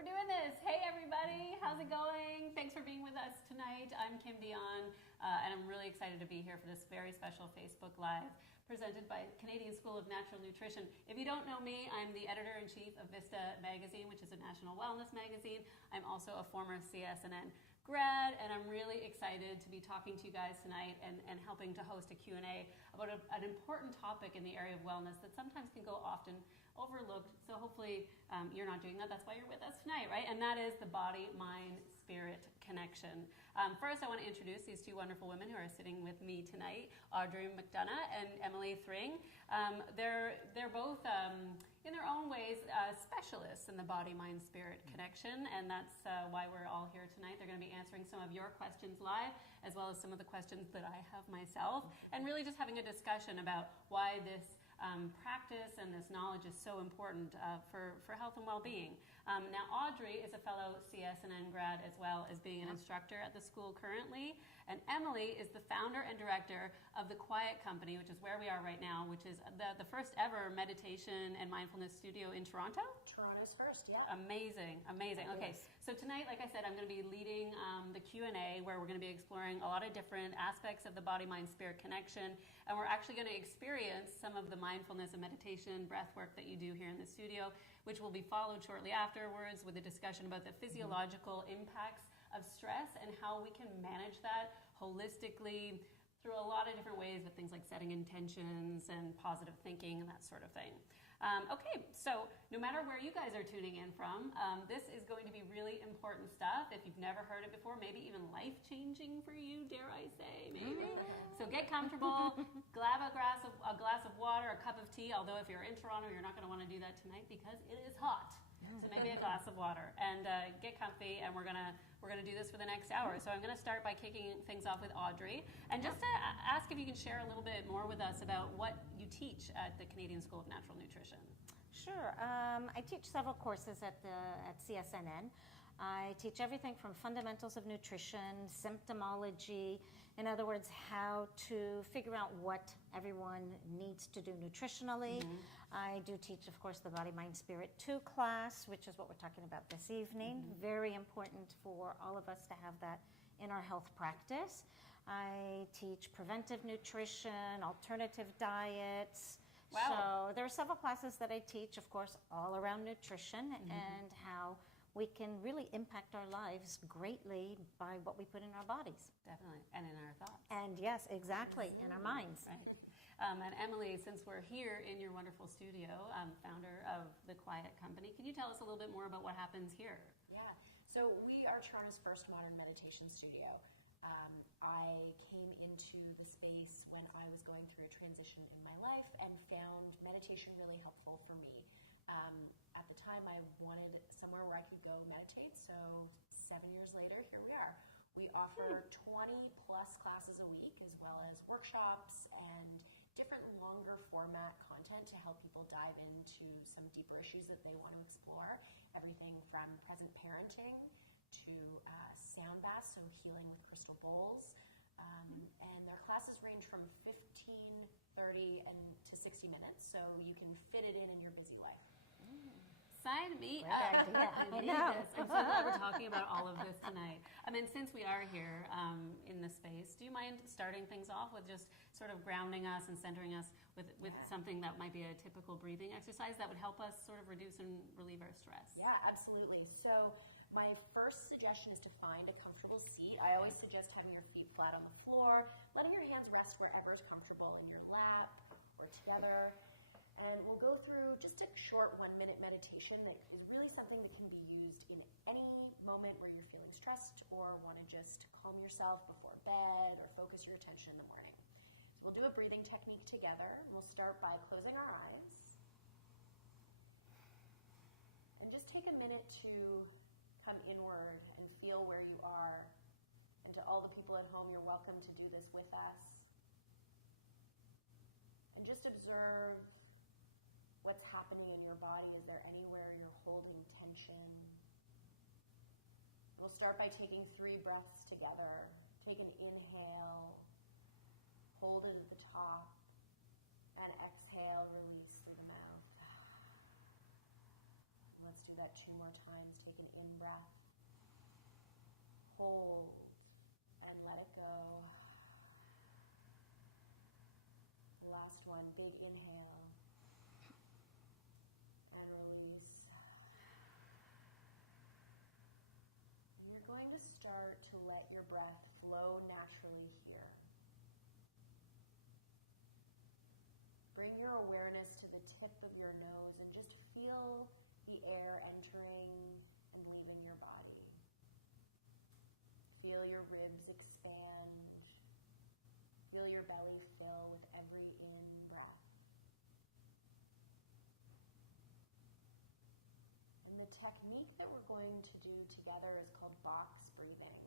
We're doing this. Hey, everybody. How's it going? Thanks for being with us tonight. I'm Kim Dion, and I'm really excited to be here for this very special Facebook Live presented by Canadian School of Natural Nutrition. If you don't know me, I'm the editor-in-chief of Vista magazine, which is a national wellness magazine. I'm also a former CSNN grad, and I'm really excited to be talking to you guys tonight and helping to host a Q&A about an important topic in the area of wellness that sometimes can go often overlooked. So hopefully you're not doing that. That's why you're with us tonight, right? And that is the body-mind-spirit connection. First, I want to introduce these two wonderful women who are sitting with me tonight, Audrey McDonough and Emily Thring. They're both, in their own ways, specialists in the body-mind-spirit connection, and that's why we're all here tonight. They're going to be answering some of your questions live, as well as some of the questions that I have myself, and really just having a discussion about why this practice and this knowledge is so important for health and well-being. Now, Audrey is a fellow CSNN grad as well as being an instructor at the school currently, and Emily is the founder and director of the Quiet Company, which is where we are right now, which is the first ever meditation and mindfulness studio in Toronto. Toronto's first, yeah. Amazing, amazing. Okay, Yes. so tonight, like I said, I'm going to be leading the Q&A where we're going to be exploring a lot of different aspects of the body-mind-spirit connection, and we're actually going to experience some of the mindfulness and meditation breath work that you do here in the studio, which will be followed shortly afterwards with a discussion about the physiological impacts of stress and how we can manage that holistically through a lot of different ways with things like setting intentions and positive thinking and that sort of thing. Okay, so no matter where you guys are tuning in from, this is going to be really important stuff. If you've never heard it before, maybe even life-changing for you, dare I say, maybe. So get comfortable, grab a glass of water, a cup of tea, although if you're in Toronto, you're not going to want to do that tonight because it is hot. So maybe a glass of water, and get comfy, and we're gonna do this for the next hour. So I'm gonna start by kicking things off with Audrey, and just to ask if you can share a little bit more with us about what you teach at the Canadian School of Natural Nutrition. Sure. I teach several courses at CSNN. I teach everything from fundamentals of nutrition, symptomology, in other words, how to figure out what everyone needs to do nutritionally. I do teach, of course, the Body, Mind, Spirit 2 class, which is what we're talking about this evening. Very important for all of us to have that in our health practice. I teach preventive nutrition, alternative diets. Wow. So there are several classes that I teach, of course, all around nutrition and how we can really impact our lives greatly by what we put in our bodies. Definitely, and in our thoughts. And yes, exactly, in our minds. Right. And Emily, since we're here in your wonderful studio, founder of the Quiet Company, can you tell us a little bit more about what happens here? Yeah, so we are Toronto's first modern meditation studio. I came into the space when I was going through a transition in my life and found meditation really helpful for me. At the time, I wanted somewhere where I could go meditate, so 7 years later, here we are. We offer 20 plus classes a week, as well as workshops and different longer format content to help people dive into some deeper issues that they want to explore. Everything from present parenting to sound baths, so healing with crystal bowls. And their classes range from 15, 30, and to 60 minutes, so you can fit it in your busy life. Sign me Great up. idea. I need this. I'm so glad we're talking about all of this tonight. I mean, since we are here in the space, do you mind starting things off with just sort of grounding us and centering us with something that might be a typical breathing exercise that would help us sort of reduce and relieve our stress? Yeah, absolutely. So my first suggestion is to find a comfortable seat. I always suggest having your feet flat on the floor, letting your hands rest wherever is comfortable in your lap or together. And we'll go through just a short 1-minute meditation that is really something that can be used in any moment where you're feeling stressed or want to just calm yourself before bed or focus your attention in the morning. So we'll do a breathing technique together. We'll start by closing our eyes. And just take a minute to come inward and feel where you are. And to all the people at home, you're welcome to do this with us. And just observe what's happening in your body. Is there anywhere you're holding tension? We'll start by taking 3 breaths together. Take an inhale, hold it at the top, and exhale, release through the mouth. Let's do that 2 more times. Take an in-breath. Hold and let it go. Last one, big inhale and release. And you're going to start to let your breath flow naturally here. Bring your awareness to the tip of your nose and just feel the air entering and leaving your body. Feel your ribs expand. Feel your belly fill with every in-breath. And the technique that we're going to do together is called box breathing.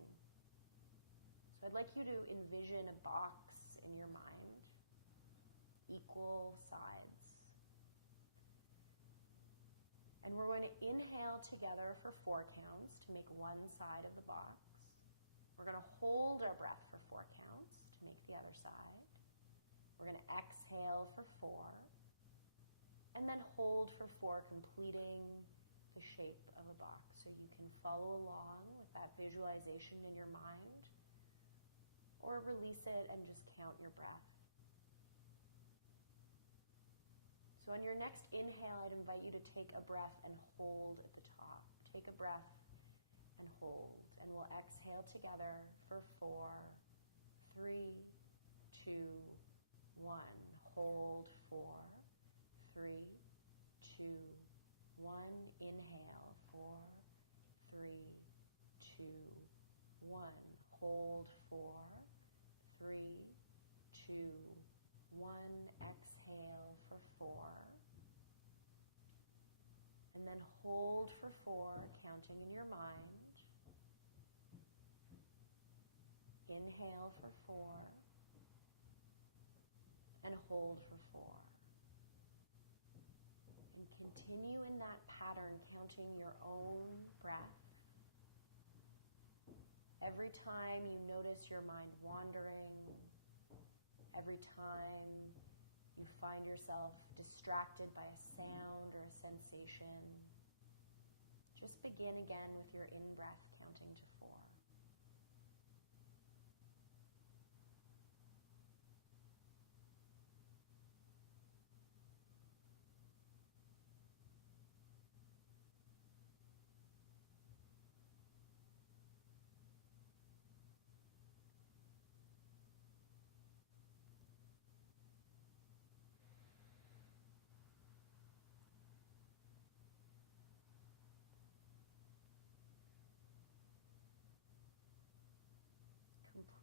So I'd like you to envision a box in your mind, equal sides. And we're going to inhale together for 4 counts to make one side of the box. We're going to hold our breath for 4 counts to make the other side. We're going to exhale for 4. And then hold for 4, completing the shape of a box. So you can follow along with that visualization in your mind, or release it and just count your breath. So on your next inhale, I'd invite you to take a breath and hold at the top. Take a breath and hold. And we'll exhale together for 4, 3, 2, 1. Hold 4, 3, 2, 1. Inhale 4, 3, 2, 1. Hold 4, 3, 2, 1. Exhale for 4. And then hold for 4, counting in your mind. Inhale for 4. And hold for 4. And continue in that pattern, counting your own breath. Every time you notice your mind wandering, every time you find yourself distracted by a sound or a sensation, just begin again with your in-breath, counting to 4.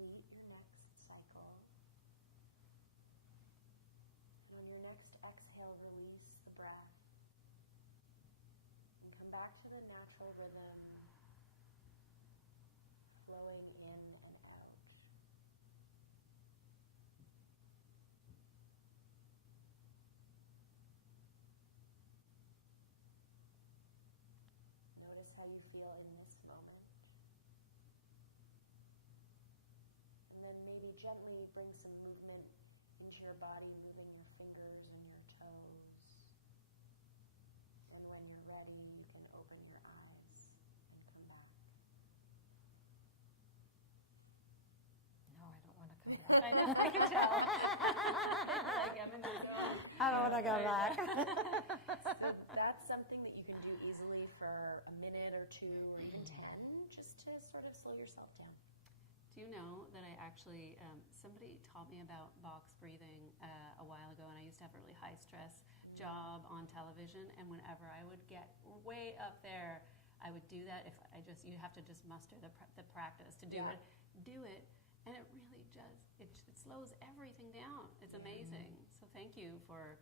Complete your next cycle. And on your next exhale, release the breath. And come back to the natural rhythm, flowing in and out. Notice how you feel in this moment. And then maybe gently bring some movement into your body, moving your fingers and your toes. And when you're ready, you can open your eyes and come back. No, I don't want to come back. I know, I can tell. Like I'm in the zone. I don't want to go back. So that's something that you can do easily for a minute or 2 or even 10, just to sort of slow yourself down. Do you know that I actually, somebody taught me about box breathing a while ago, and I used to have a really high stress job on television, and whenever I would get way up there, I would do that. If I just, you have to just muster the practice to do it, and it really does. It slows everything down. It's amazing. So thank you for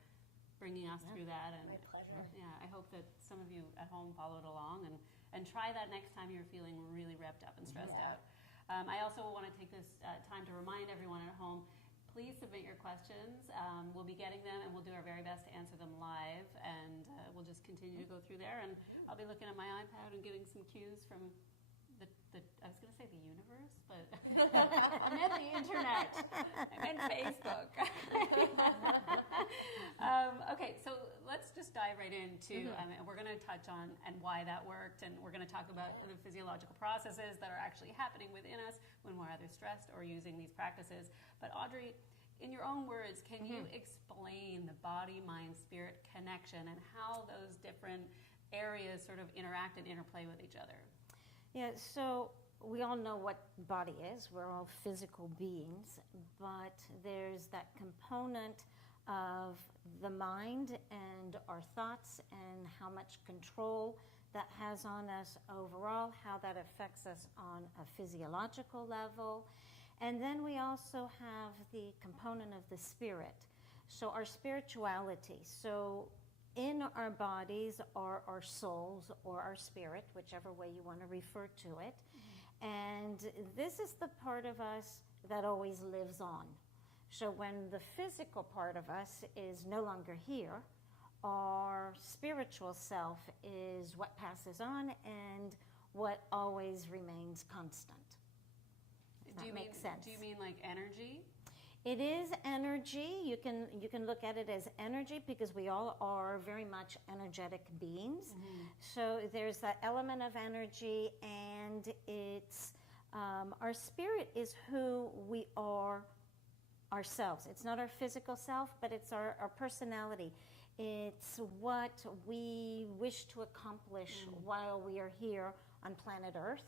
bringing us through that. And My pleasure. yeah, I hope that some of you at home followed along and try that next time you're feeling really revved up and stressed out. I also want to take this time to remind everyone at home, please submit your questions. We'll be getting them, and we'll do our very best to answer them live, and we'll just continue to go through there. And I'll be looking at my iPad and getting some cues from I was going to say the universe, but I meant the internet. I meant Facebook. Okay, so let's just dive right into, we're going to touch on and why that worked, and we're going to talk about the physiological processes that are actually happening within us when we're either stressed or using these practices. But Audrey, in your own words, can you explain the body, mind, spirit connection and how those different areas sort of interact and interplay with each other? Yeah, so we all know what body is. We're all physical beings, but there's that component of the mind and our thoughts and how much control that has on us overall, how that affects us on a physiological level. And then we also have the component of the spirit. So our spirituality. So in our bodies are our souls or our spirit, whichever way you want to refer to it. And this is the part of us that always lives on. So when the physical part of us is no longer here, our spiritual self is what passes on and what always remains constant. That makes sense. Do you mean like energy? It is energy. You can look at it as energy because we all are very much energetic beings. So there's that element of energy, and it's our spirit is who we are ourselves. It's not our physical self, but it's our personality. It's what we wish to accomplish while we are here on planet Earth,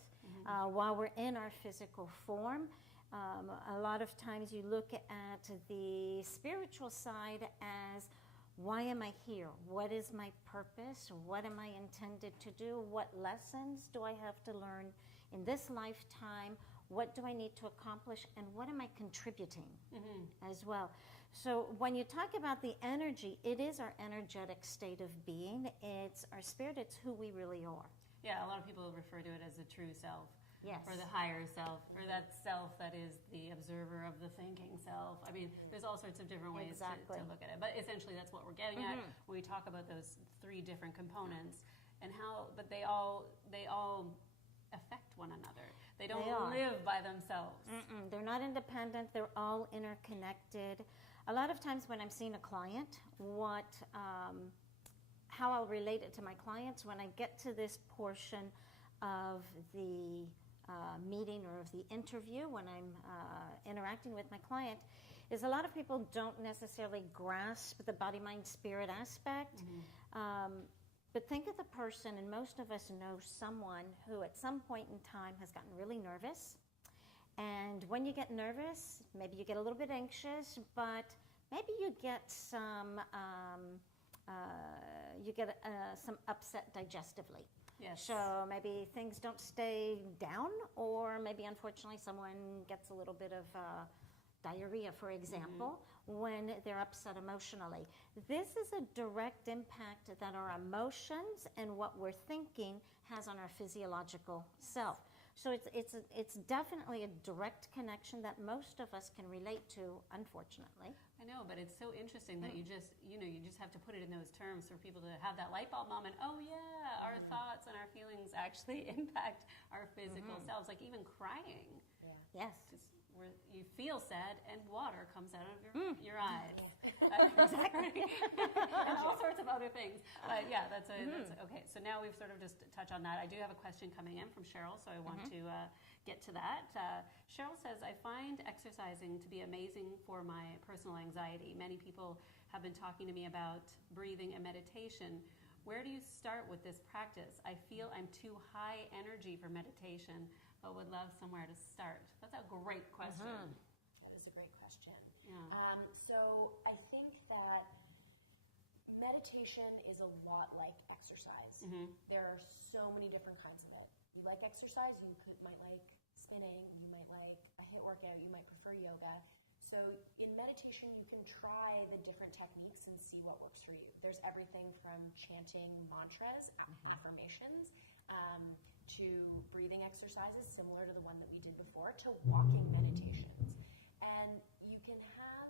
while we're in our physical form. A lot of times you look at the spiritual side as, why am I here? What is my purpose? What am I intended to do? What lessons do I have to learn in this lifetime? What do I need to accomplish? And what am I contributing as well? So when you talk about the energy, it is our energetic state of being. It's our spirit. It's who we really are. Yeah, a lot of people refer to it as the true self. Yes. Or the higher self, or that self that is the observer of the thinking self. I mean, there's all sorts of different ways to look at it. But essentially, that's what we're getting at when we talk about those three different components and how, but they all affect one another. They don't live by themselves. They're not independent. They're all interconnected. A lot of times when I'm seeing a client, how I'll relate it to my clients, when I get to this portion of the meeting or of the interview, when I'm interacting with my client, is a lot of people don't necessarily grasp the body, mind, spirit aspect. But think of the person, and most of us know someone who at some point in time has gotten really nervous. And when you get nervous, maybe you get a little bit anxious, but maybe you get some upset digestively. Yes. So maybe things don't stay down, or maybe unfortunately someone gets a little bit of diarrhea, for example, when they're upset emotionally. This is a direct impact that our emotions and what we're thinking has on our physiological self. So it's definitely a direct connection that most of us can relate to, unfortunately. I know, but it's so interesting that you just have to put it in those terms for people to have that light bulb moment. Oh yeah, our thoughts and our feelings actually impact our physical selves. Like even crying. Yeah. Yes. You feel sad and water comes out of your eyes. Exactly. And all sorts of other things. But yeah, that's okay. So now we've sort of just touched on that. I do have a question coming in from Cheryl, so I want to get to that. Cheryl says, I find exercising to be amazing for my personal anxiety. Many people have been talking to me about breathing and meditation. Where do you start with this practice? I feel I'm too high energy for meditation, but would love somewhere to start. That's a great question. That is a great question. Yeah. So I think that meditation is a lot like exercise. There are so many different kinds of it. You like exercise, you might like spinning, you might like a HIIT workout, you might prefer yoga. So in meditation, you can try the different techniques and see what works for you. There's everything from chanting mantras, affirmations, to breathing exercises similar to the one that we did before, to walking meditations. And you can have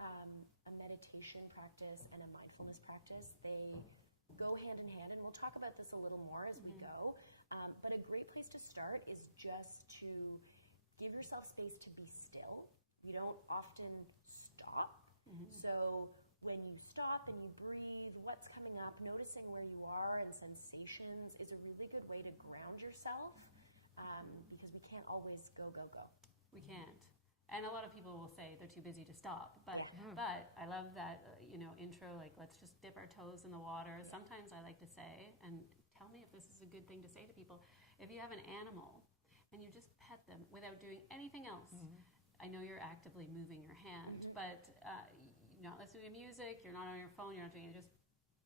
a meditation practice and a mindfulness practice. They go hand in hand, and we'll talk about this a little more as we go. But a great place to start is just to give yourself space to be still. You don't often stop. So when you stop and you breathe, what's coming up up, noticing where you are and sensations is a really good way to ground yourself, because we can't always go. We can't. And a lot of people will say they're too busy to stop. But I love that, intro, like, let's just dip our toes in the water. Sometimes I like to say, and tell me if this is a good thing to say to people, if you have an animal and you just pet them without doing anything else, I know you're actively moving your hand, but you're not listening to music, you're not on your phone, you're not doing it.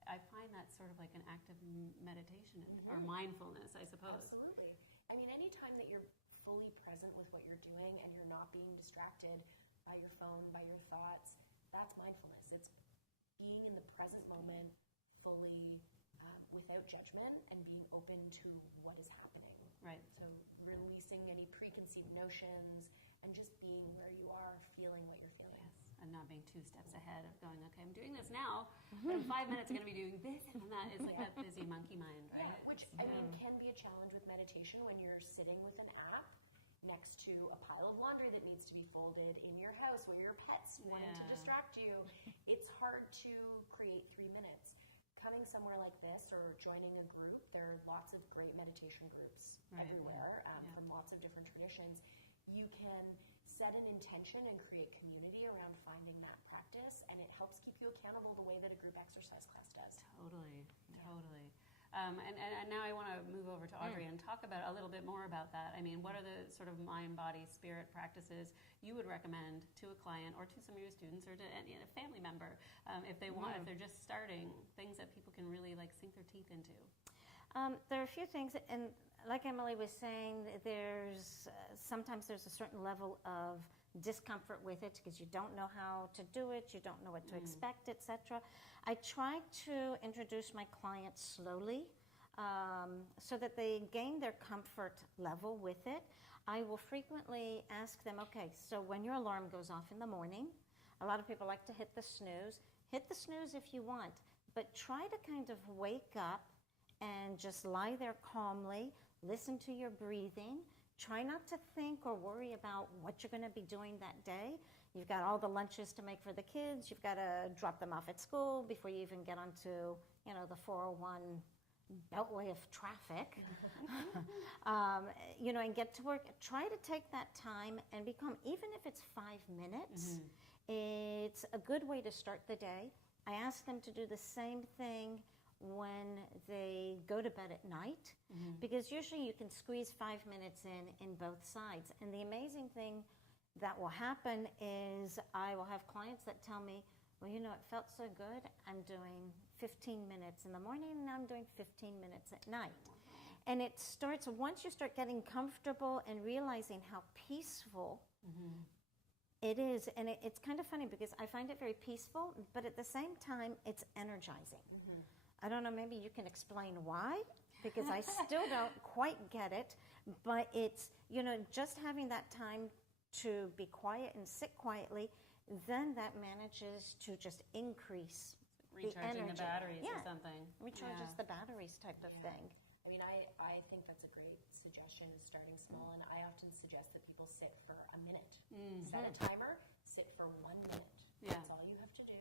I find that sort of like an active meditation or mindfulness, I suppose. Absolutely. I mean, anytime that you're fully present with what you're doing and you're not being distracted by your phone, by your thoughts, that's mindfulness. It's being in the present moment fully without judgment and being open to what is happening. Right. So releasing any preconceived notions and just being where you are, feeling what you're feeling. Yes, and not being 2 steps ahead of going, okay, I'm doing this now, but in 5 minutes I'm going to be doing this and that. It's like that busy monkey mind, right? Yeah, which I mean can be a challenge with meditation when you're sitting with an app next to a pile of laundry that needs to be folded in your house where your pet's wanting to distract you. It's hard to create 3 minutes. Coming somewhere like this or joining a group, there are lots of great meditation groups everywhere from lots of different traditions. You can set an intention and create community around finding that practice, and it helps keep you accountable the way that a group exercise class does. Totally. And now I want to move over to Audrey and talk about a little bit more about that. I mean, what are the sort of mind, body, spirit practices you would recommend to a client or to some of your students or to a family member if they want, if they're just starting, things that people can really like sink their teeth into? There are a few things, and like Emily was saying, sometimes there's a certain level of discomfort with it because you don't know how to do it, you don't know what to expect, etc. I try to introduce my clients slowly so that they gain their comfort level with it. I will frequently ask them, okay, so when your alarm goes off in the morning, a lot of people like to hit the snooze. Hit the snooze if you want, but try to kind of wake up and just lie there calmly, listen to your breathing. Try not to think or worry about what you're going to be doing that day. You've got all the lunches to make for the kids. You've got to drop them off at school before you even get onto, the 401 beltway of traffic. And get to work. Try to take that time and become, even if it's 5 minutes, it's a good way to start the day. I ask them to do the same thing when they go to bed at night, because usually you can squeeze 5 minutes in both sides. And the amazing thing that will happen is I will have clients that tell me, well, it felt so good. I'm doing 15 minutes in the morning and now I'm doing 15 minutes at night. And it starts, once you start getting comfortable and realizing how peaceful it is, and it's kind of funny because I find it very peaceful, but at the same time, it's energizing. I don't know, maybe you can explain why, because I still don't quite get it, but it's, just having that time to be quiet and sit quietly, then that manages to just increase Recharging the batteries or something. Recharges the batteries type of thing. I mean, I think that's a great suggestion, is starting small, and I often suggest that people sit for a minute. Set a timer, sit for 1 minute. That's all you have to do.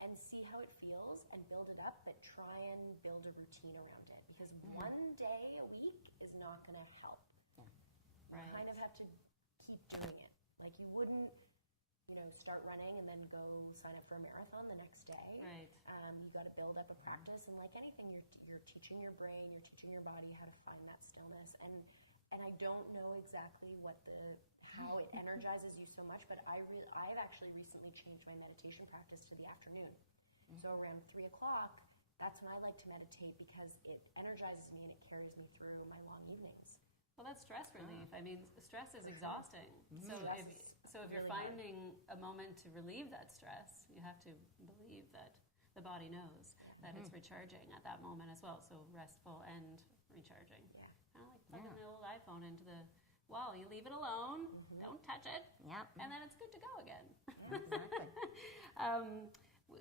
And see how it feels and build it up, but try and build a routine around it. Because 1 day a week is not going to help. Right. You kind of have to keep doing it. Like you wouldn't, start running and then go sign up for a marathon the next day. Right. You've got to build up a practice. And like anything, you're teaching your brain, you're teaching your body how to find that stillness. And I don't know exactly how it energizes you so much, but I've actually recently changed my meditation practice to the afternoon. So around 3 o'clock, that's when I like to meditate because it energizes me and it carries me through my long evenings. Well, that's stress relief. I mean, stress is exhausting. So if you're finding a moment to relieve that stress, you have to believe that the body knows that it's recharging at that moment as well. So restful and recharging. Yeah. Kind of like plugging the old iPhone into the wall. You leave it alone, don't touch it, and then it's good to go again. Exactly.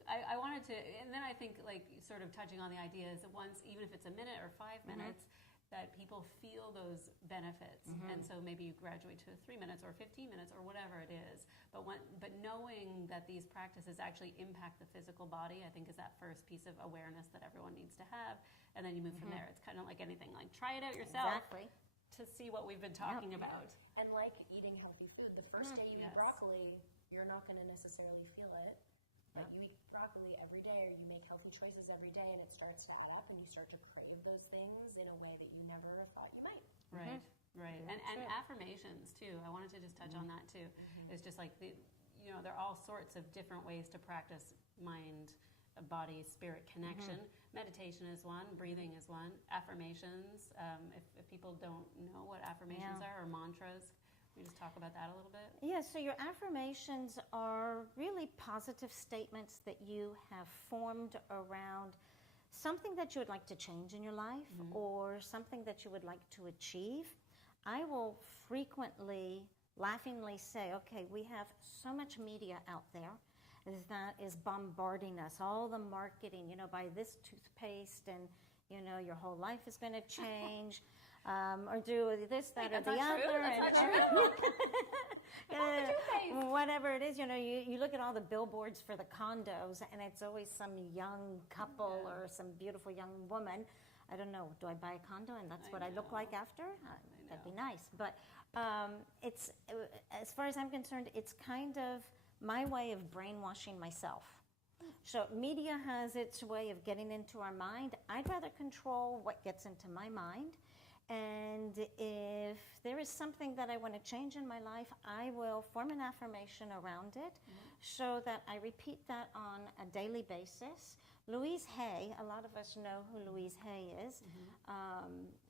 I wanted to, and then I think like sort of touching on the idea is that once, even if it's a minute or 5 minutes, that people feel those benefits. And so maybe you graduate to 3 minutes or 15 minutes or whatever it is. But knowing that these practices actually impact the physical body, I think is that first piece of awareness that everyone needs to have. And then you move from there. It's kind of like anything, like try it out yourself to see what we've been talking about. And like eating healthy food, the first day you eat broccoli, you're not going to necessarily feel it. But you eat broccoli every day, or you make healthy choices every day, and it starts to add up, and you start to crave those things in a way that you never thought you might. Right, right. And affirmations, too. I wanted to just touch on that, too. It's just like, there are all sorts of different ways to practice mind, body, spirit connection. Meditation is one. Breathing is one. Affirmations, if people don't know what affirmations are, or mantras, we just talk about that a little bit? Yeah, so your affirmations are really positive statements that you have formed around something that you would like to change in your life or something that you would like to achieve. I will frequently, laughingly say, okay, we have so much media out there that is bombarding us, all the marketing, buy this toothpaste and, your whole life is going to change. Or do this, that, or the other. That's not true. Whatever it is, you look at all the billboards for the condos, and it's always some young couple or some beautiful young woman. I don't know, do I buy a condo and that's what I look like after? That'd be nice. But it's, as far as I'm concerned, it's kind of my way of brainwashing myself. So media has its way of getting into our mind. I'd rather control what gets into my mind. And if there is something that I want to change in my life, I will form an affirmation around it so that I repeat that on a daily basis. Louise Hay, a lot of us know who Louise Hay is.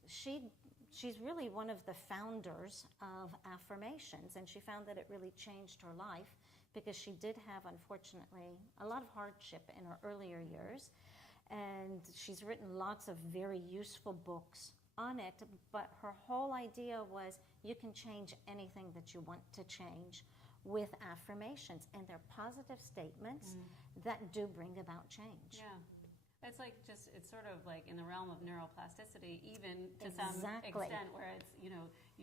She's really one of the founders of affirmations, and she found that it really changed her life because she did have, unfortunately, a lot of hardship in her earlier years. And she's written lots of very useful books on it, but her whole idea was you can change anything that you want to change with affirmations, and they're positive statements that do bring about change. Yeah. It's like it's sort of like in the realm of neuroplasticity, even to some extent, where it's, you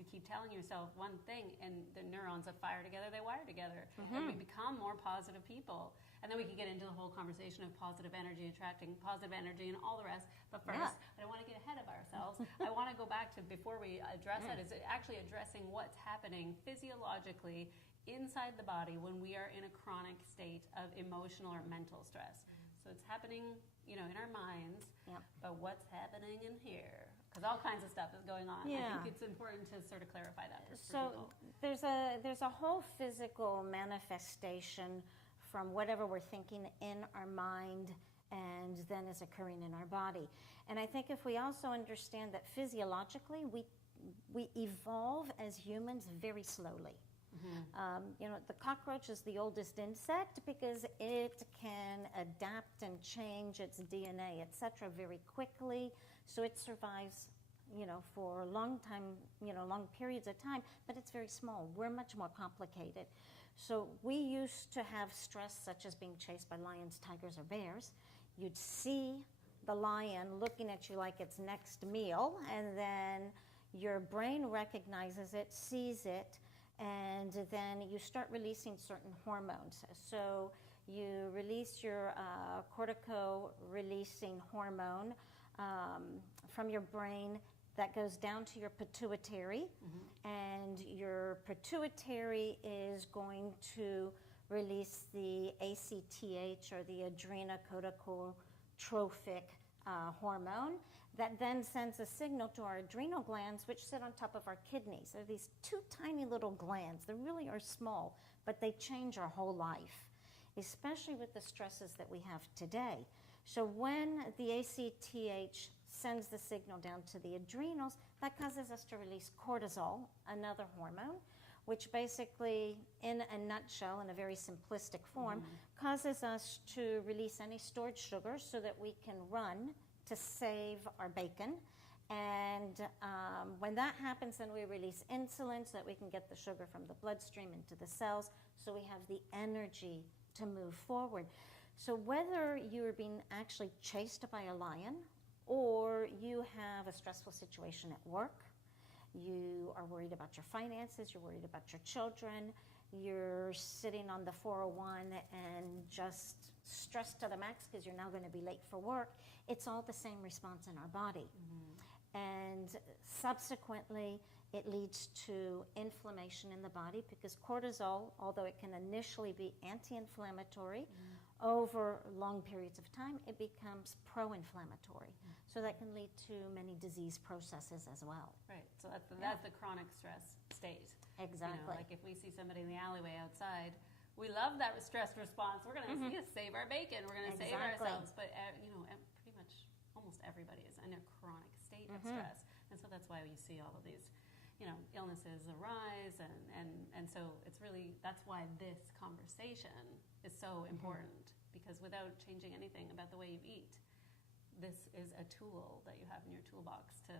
keep telling yourself one thing and the neurons that fire together, they wire together. And we become more positive people. And then we can get into the whole conversation of positive energy, attracting positive energy and all the rest. But first, I don't want to get ahead of ourselves. I want to go back to, before we address that, is actually addressing what's happening physiologically inside the body when we are in a chronic state of emotional or mental stress. So it's happening, in our minds, but what's happening in here? Because all kinds of stuff is going on. I think it's important to sort of clarify that for people. There's a whole physical manifestation from whatever we're thinking in our mind and then is occurring in our body. And I think if we also understand that physiologically we evolve as humans very slowly. The cockroach is the oldest insect because it can adapt and change its DNA, etc., very quickly. So it survives, for a long time, long periods of time, but it's very small. We're much more complicated. So we used to have stress such as being chased by lions, tigers, or bears. You'd see the lion looking at you like it's next meal, and then your brain recognizes it, sees it, and then you start releasing certain hormones. So you release your cortico-releasing hormone from your brain that goes down to your pituitary, and your pituitary is going to release the ACTH, or the adrenocorticotropic hormone, that then sends a signal to our adrenal glands, which sit on top of our kidneys. They're these two tiny little glands. They really are small, but they change our whole life, especially with the stresses that we have today. So when the ACTH sends the signal down to the adrenals, that causes us to release cortisol, another hormone, which basically, in a nutshell, in a very simplistic form, causes us to release any stored sugar so that we can run to save our bacon. And when that happens, then we release insulin so that we can get the sugar from the bloodstream into the cells, so we have the energy to move forward. So whether you're being actually chased by a lion or you have a stressful situation at work. You are worried about your finances, you're worried about your children, you're sitting on the 401 and just stressed to the max because you're now going to be late for work. It's all the same response in our body. And subsequently, it leads to inflammation in the body because cortisol, although it can initially be anti-inflammatory, over long periods of time, it becomes pro-inflammatory. So that can lead to many disease processes as well. Right. So that's the chronic stress state. Exactly. You know, like if we see somebody in the alleyway outside, we love that stress response. We're going to save our bacon. We're going to save ourselves. But, pretty much almost everybody is in a chronic state of stress. And so that's why you see all of these, illnesses arise. And so it's really, that's why this conversation is so important. Because without changing anything about the way you eat, this is a tool that you have in your toolbox to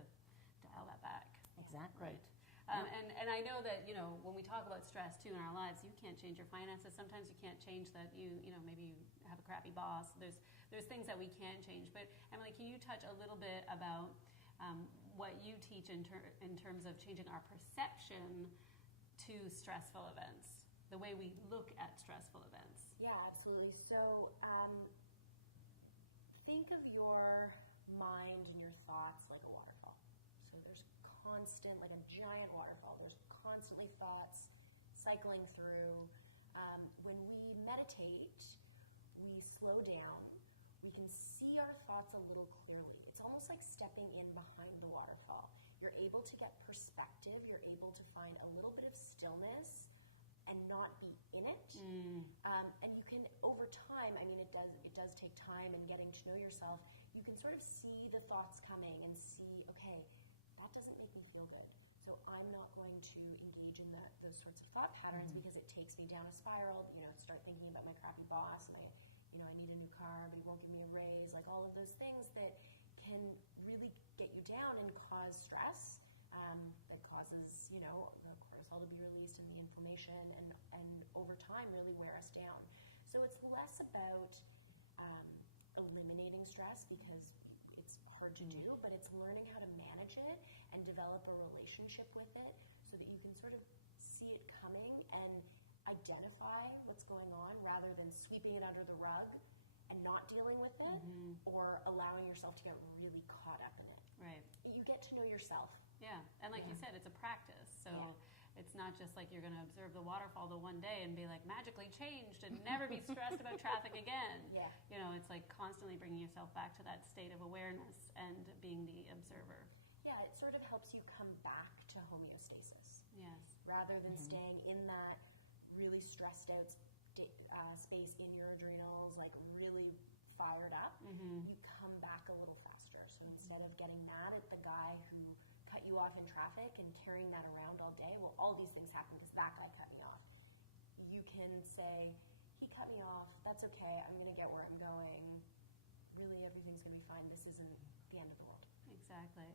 dial that back. Exactly. Right. And I know that, when we talk about stress, too, in our lives, you can't change your finances. Sometimes you can't change that maybe you have a crappy boss. There's things that we can change. But, Emily, can you touch a little bit about what you teach in terms of changing our perception to stressful events, the way we look at stressful events? Yeah, absolutely. So think of your mind and your thoughts like a waterfall. So there's constant, like a giant waterfall, there's constantly thoughts cycling through. When we meditate, we slow down, we can see our thoughts a little clearly. It's almost like stepping in behind the waterfall. You're able to get perspective, you're able to find a little bit of stillness and not be in it. And you can, over time, it does take time and getting to know yourself, you can sort of see the thoughts coming and see, okay, that doesn't make me feel good. So I'm not going to engage in those sorts of thought patterns because it takes me down a spiral, start thinking about my crappy boss and I need a new car, but he won't give me a raise, like all of those things that can really get you down and cause stress, that causes, the cortisol to be released and the inflammation and over time really wear us down. So it's less about eliminating stress because it's hard to do, but it's learning how to manage it and develop a relationship with it so that you can sort of see it coming and identify what's going on rather than sweeping it under the rug and not dealing with it or allowing yourself to get really caught up in it. Right. You get to know yourself. Yeah, and like you said, it's a practice. So it's not just like you're going to observe the waterfall the one day and be like magically changed and never be stressed about traffic again. Yeah. It's like constantly bringing yourself back to that state of awareness and being the observer. Yeah, it sort of helps you come back to homeostasis. Yes. Rather than staying in that really stressed out space in your adrenals, like really fired up, you come back a little faster. So instead of getting mad at the guy who cut you off in traffic and carrying that around all day, well, all these things happen because that guy cut me off. You can say, he cut me off, that's okay, I'm going to get where I'm going. Really, everything's going to be fine. This isn't the end of the world. Exactly.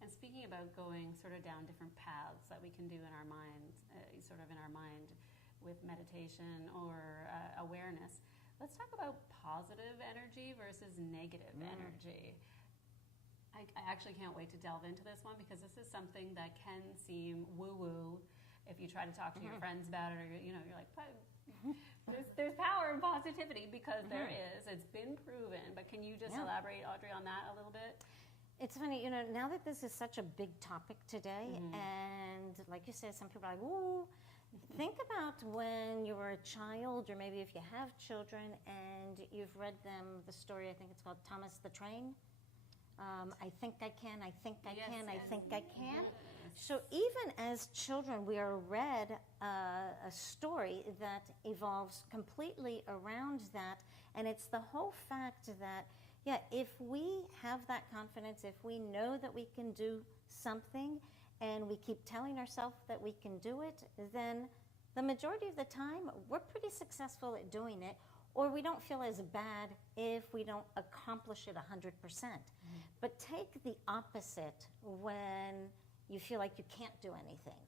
And speaking about going sort of down different paths that we can do in our mind, with meditation or awareness, let's talk about positive energy versus negative energy. I actually can't wait to delve into this one because this is something that can seem woo-woo if you try to talk to your friends about it, or you're like, there's power in positivity because there is. It's been proven. But can you just elaborate, Audrey, on that a little bit? It's funny, now that this is such a big topic today, and like you said, some people are like, ooh, think about when you were a child, or maybe if you have children, and you've read them the story, I think it's called Thomas the Train. I think I can, I think I can, I think I can. So even as children, we are read a story that evolves completely around that, and it's the whole fact that, if we have that confidence, if we know that we can do something, and we keep telling ourselves that we can do it, then the majority of the time, we're pretty successful at doing it, or we don't feel as bad if we don't accomplish it 100%. But take the opposite when you feel like you can't do anything.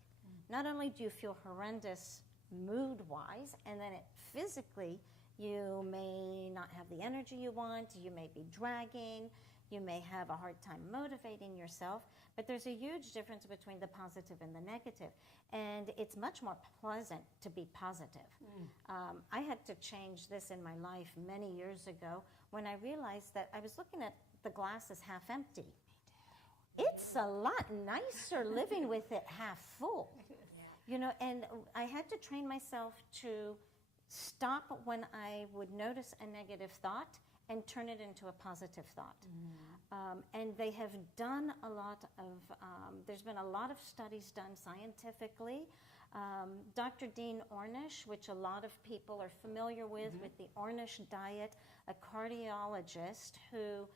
Not only do you feel horrendous mood-wise, and then physically, you may not have the energy you want, you may be dragging, You may have a hard time motivating yourself, but there's a huge difference between the positive and the negative. And it's much more pleasant to be positive. I had to change this in my life many years ago when I realized that I was looking at the glass as half empty. It's a lot nicer living with it half full. You know, and I had to train myself to stop when I would notice a negative thought and turn it into a positive thought. And they have done a lot of, there's been a lot of studies done scientifically. Dr. Dean Ornish, which a lot of people are familiar with the Ornish diet, a cardiologist who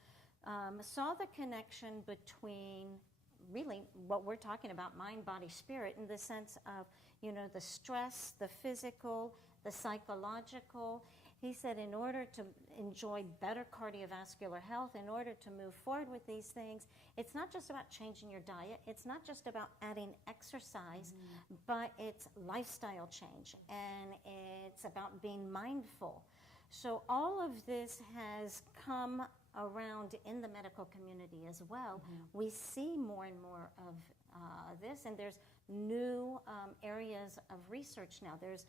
saw the connection between really what we're talking about, mind, body, spirit, in the sense of, you know, the stress, the physical, the psychological. He said in order to enjoy better cardiovascular health, in order to move forward with these things, it's not just about changing your diet, it's not just about adding exercise, but it's lifestyle change, and it's about being mindful. So all of this has come around in the medical community as well. We see more and more of this, and there's new areas of research now. There's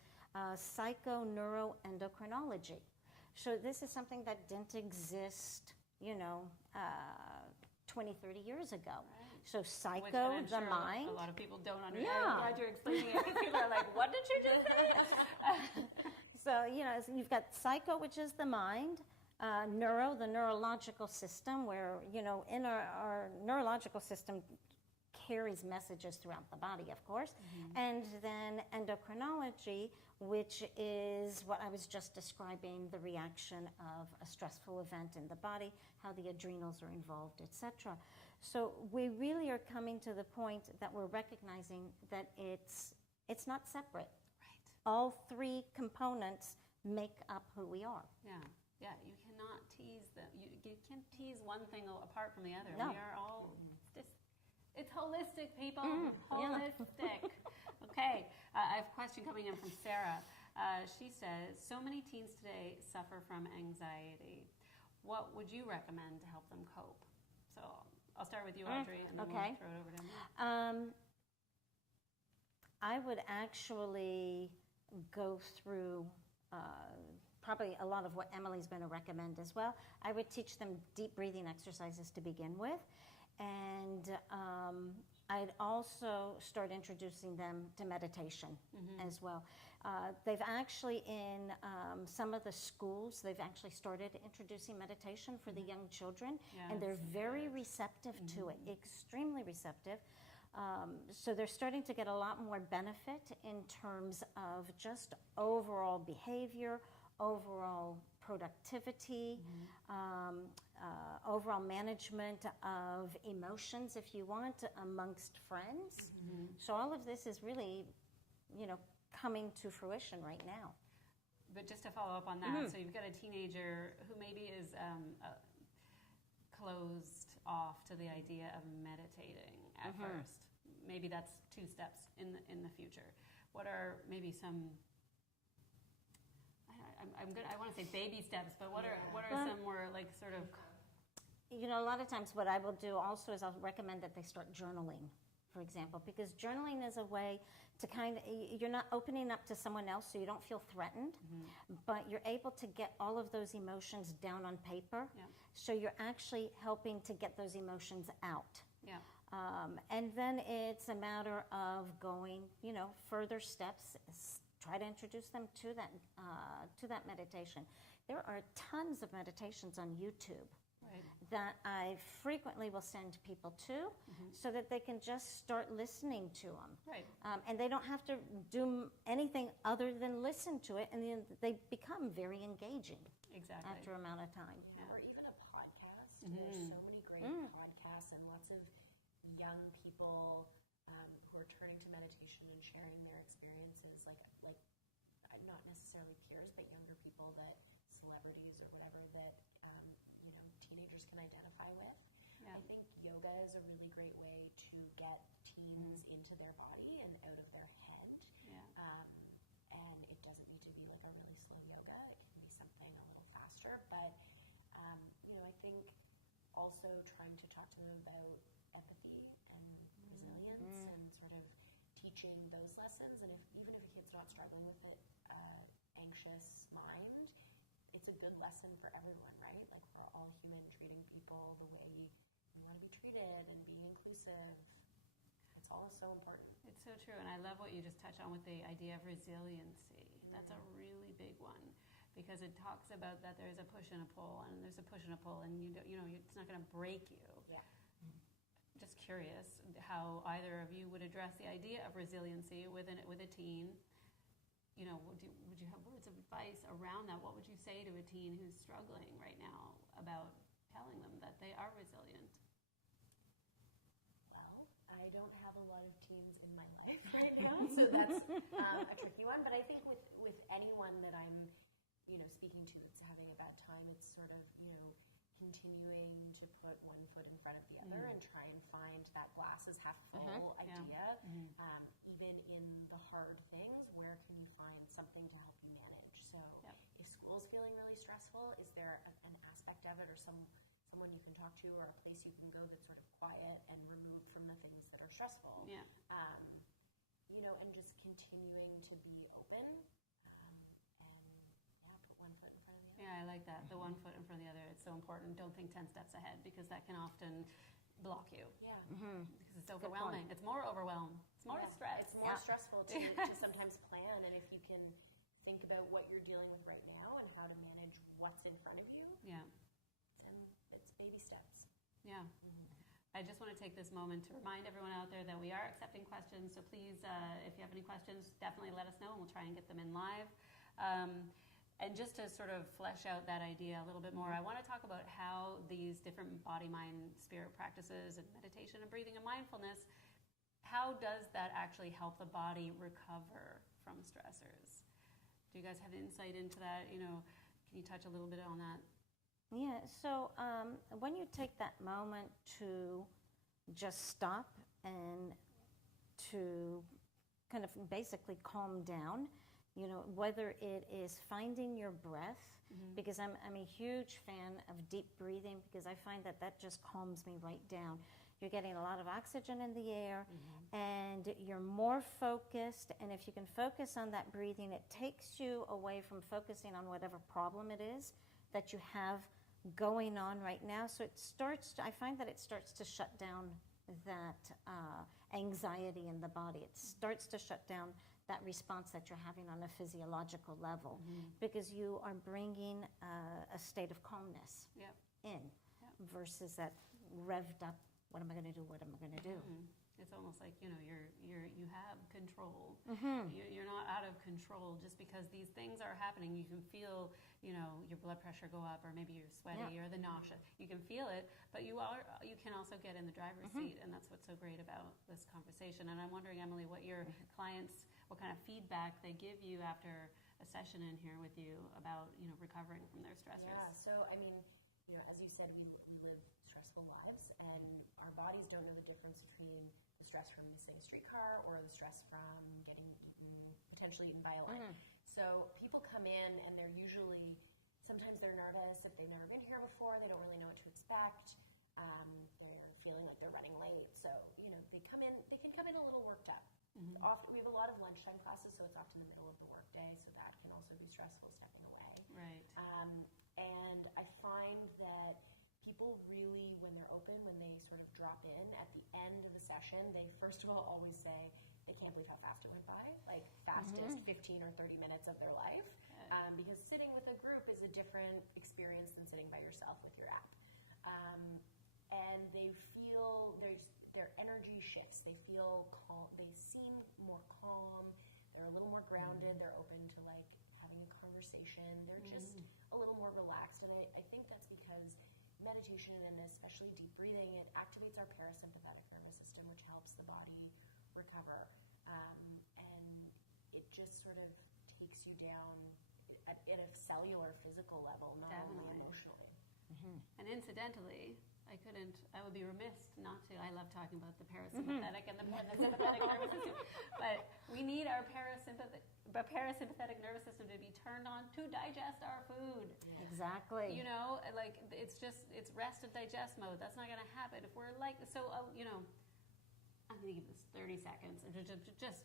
psychoneuroendocrinology. So this is something that didn't exist, you know, 20, 30 years ago. Right. So psycho, which the sure mind. A lot of people don't understand. Yeah. I'm glad you're explaining it, because people are like, what did you just say? So, you know, so you've got psycho, which is the mind, neuro, the neurological system, where, you know, in our neurological system carries messages throughout the body, of course, and then endocrinology, which is what I was just describing, the reaction of a stressful event in the body, how the adrenals are involved, etc. So we really are coming to the point that we're recognizing that it's not separate. Right. All three components make up who we are. Yeah, yeah. You cannot tease them. You can't tease one thing apart from the other. No. We are all it's holistic, people. Holistic. Okay. I have a question coming in from Sarah. She says, so many teens today suffer from anxiety. What would you recommend to help them cope? So I'll start with you, Audrey, and then we'll throw it over to me. I would actually go through probably a lot of what Emily's going to recommend as well. I would teach them deep breathing exercises to begin with. And I'd also start introducing them to meditation as well. They've actually, in some of the schools, they've actually started introducing meditation for the young children, and they're very receptive to it, extremely receptive. So they're starting to get a lot more benefit in terms of just overall behavior, overall productivity, overall management of emotions, if you want, amongst friends. So all of this is really, you know, coming to fruition right now. But just to follow up on that, so you've got a teenager who maybe is closed off to the idea of meditating at first. Maybe that's 2 steps in the future. What are maybe some? I want to say baby steps, but what are some more like sort of? You know, a lot of times what I will do also is I'll recommend that they start journaling, for example, because journaling is a way to kind of, you're not opening up to someone else so you don't feel threatened, but you're able to get all of those emotions down on paper. So you're actually helping to get those emotions out. And then it's a matter of going, you know, further steps. Try to introduce them to that meditation. There are tons of meditations on YouTube that I frequently will send people to, so that they can just start listening to them. And they don't have to do anything other than listen to it, and then they become very engaging after an amount of time. Or even a podcast. There's so many great podcasts and lots of young people who are turning to meditation and sharing their experiences, like not necessarily peers, but younger people, that celebrities or whatever that you know, teenagers can identify with. I think yoga is a really great way to get teens into their body and out of their head. And it doesn't need to be like a really slow yoga. It can be something a little faster. But you know, I think also trying to talk to them about empathy and resilience and sort of teaching those lessons. And even if a kid's not struggling with it, anxious mind, it's a good lesson for everyone, right? Like, we're all human, treating people the way we want to be treated and being inclusive. It's all so important. It's so true, and I love what you just touched on with the idea of resiliency. That's a really big one, because it talks about that there's a push and a pull, and there's a push and a pull, and it's not going to break you. Yeah. Just curious how either of you would address the idea of resiliency with a teen. Would you have words of advice around that? What would you say to a teen who's struggling right now about telling them that they are resilient? Well, I don't have a lot of teens in my life right now, so that's a tricky one. But I think with anyone that I'm, speaking to that's having a bad time, it's sort of, continuing to put one foot in front of the other and try and find that glass is half full idea. Even in the hard things, where can you find something to help you manage? So if school's feeling really stressful, is there an aspect of it or someone you can talk to or a place you can go that's sort of quiet and removed from the things that are stressful? And just continuing to be open put one foot in front of the other. Yeah, I like that. The one foot in front of the other. It's so important. Don't think 10 steps ahead, because that can often block you. Yeah. Because it's overwhelming. It's more overwhelm. It's more stress. It's more stressful to sometimes plan. And if you can think about what you're dealing with right now and how to manage what's in front of you, then it's baby steps. Yeah. I just want to take this moment to remind everyone out there that we are accepting questions. So please, if you have any questions, definitely let us know, and we'll try and get them in live. And just to sort of flesh out that idea a little bit more, I want to talk about how these different body, mind, spirit practices and meditation and breathing and mindfulness, how does that actually help the body recover from stressors? Do you guys have insight into that? Can you touch a little bit on that? Yeah, so when you take that moment to just stop and to kind of basically calm down, whether it is finding your breath, because I'm a huge fan of deep breathing, because I find that just calms me right down. You're getting a lot of oxygen in the air, and you're more focused, and if you can focus on that breathing, it takes you away from focusing on whatever problem it is that you have going on right now. So I find that it starts to shut down that anxiety in the body. It starts to shut down that response that you're having on a physiological level, because you are bringing a state of calmness in versus that revved up, what am I going to do, what am I going to do? It's almost like, you have control. You're not out of control just because these things are happening. You can feel, your blood pressure go up, or maybe you're sweaty or the nausea. You can feel it, but you can also get in the driver's seat, and that's what's so great about this conversation. And I'm wondering, Emily, what your clients, what kind of feedback they give you after a session in here with you about, recovering from their stressors. Yeah, so as you said, we live stressful lives, and our bodies don't know the difference between the stress from missing a streetcar or the stress from getting potentially eaten by a lion. So people come in, and sometimes they're nervous if they've never been here before. They don't really know what to expect. They're feeling like they're running late. So, they can come in a little worked up. Often we have a lot of lunchtime classes, so it's often the middle of the workday, so that can also be stressful, stepping away. Right. And I find that people really, when they're open, when they sort of drop in at the end of the session, they first of all always say they can't believe how fast it went by, like fastest 15 or 30 minutes of their life, because sitting with a group is a different experience than sitting by yourself with your app. And they feel their energy shifts. They feel calm. They seem more calm. They're a little more grounded. They're open to having a conversation. They're just a little more relaxed. And I think that's because meditation, and especially deep breathing, it activates our parasympathetic nervous system, which helps the body recover. And it just sort of takes you down at a cellular, physical level, not only emotionally. And incidentally, I would be remiss not to. I love talking about the parasympathetic and the sympathetic nervous system. But we need our parasympathetic nervous system to be turned on to digest our food. Exactly. You know, like it's rest and digest mode. That's not going to happen if we're like, so, you know, I'm going to give this 30 seconds and just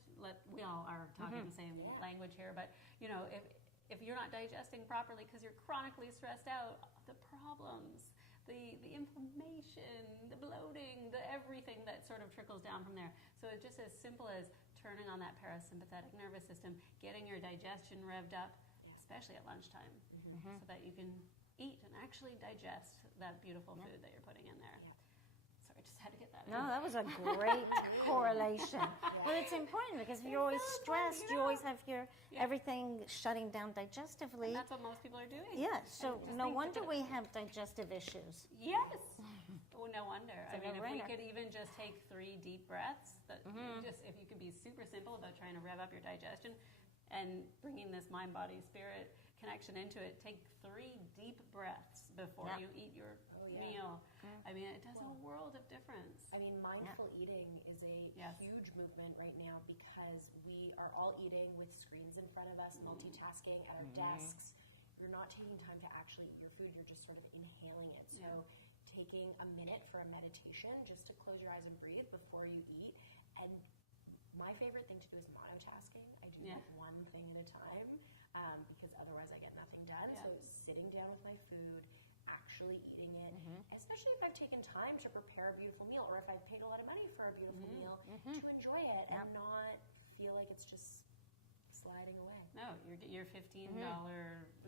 we all are talking the same language here, but, you know, if you're not digesting properly because you're chronically stressed out, the problems, the inflammation, the bloating, the everything that sort of trickles down from there. So it's just as simple as turning on that parasympathetic nervous system, getting your digestion revved up, especially at lunchtime, so that you can eat and actually digest that beautiful food that you're putting in there. Sorry, I just had to get that in. No, that was a great correlation. Well, it's important because if you're always stressed, you always have your everything shutting down digestively. And that's what most people are doing. Yeah, so no wonder we have digestive issues. Yes. Oh, no wonder. It's a I mean, if we no-brainer. could even just take 3 deep breaths, if you could be super simple about trying to rev up your digestion and bringing this mind, body, spirit connection into it, take 3 deep breaths before you eat your meal. I mean, it does a world of difference. I mean, mindful eating is a huge movement right now because we are all eating with screens in front of us, multitasking at our desks. You're not taking time to actually eat your food, you're just sort of inhaling it. So taking a minute for a meditation just to close your eyes and breathe before you eat. And my favorite thing to do is monotasking. I do like one thing at a time because otherwise I get nothing done. So sitting down with my food, actually eating it, especially if I've taken time to prepare a beautiful meal or if I've paid a lot of money for a beautiful meal, to enjoy it and not feel like it's just sliding away. No, your $15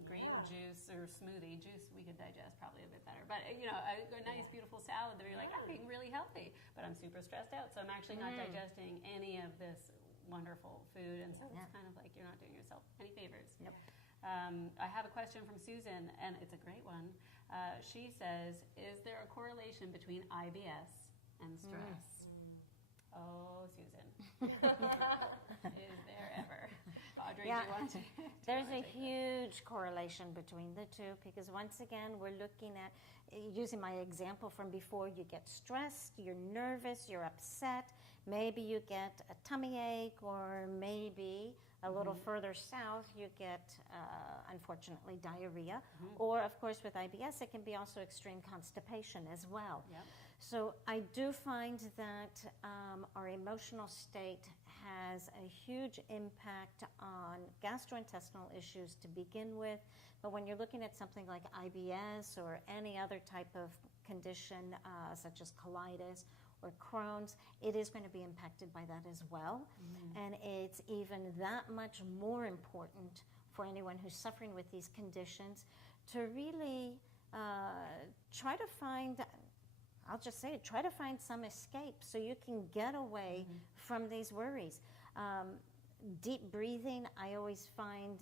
green juice or smoothie juice we could digest probably a bit better. But, you know, a nice, beautiful salad that you're like, I'm being really healthy, but I'm super stressed out, so I'm actually not digesting any of this wonderful food, and so it's kind of like you're not doing yourself any favors. Nope. I have a question from Susan, and it's a great one. She says, is there a correlation between IBS and stress? Oh, Susan. Is there ever? Audrey, do you want to? There's a huge correlation between the two because once again, we're looking at, using my example from before, you get stressed, you're nervous, you're upset, maybe you get a tummy ache, or maybe a little further south, you get, unfortunately, diarrhea. Or, of course, with IBS, it can be also extreme constipation as well. Yep. So I do find that our emotional state has a huge impact on gastrointestinal issues to begin with. But when you're looking at something like IBS or any other type of condition such as colitis or Crohn's, it is going to be impacted by that as well. And it's even that much more important for anyone who's suffering with these conditions to really try to find, I'll just say it, try to find some escape so you can get away from these worries. Deep breathing, I always find,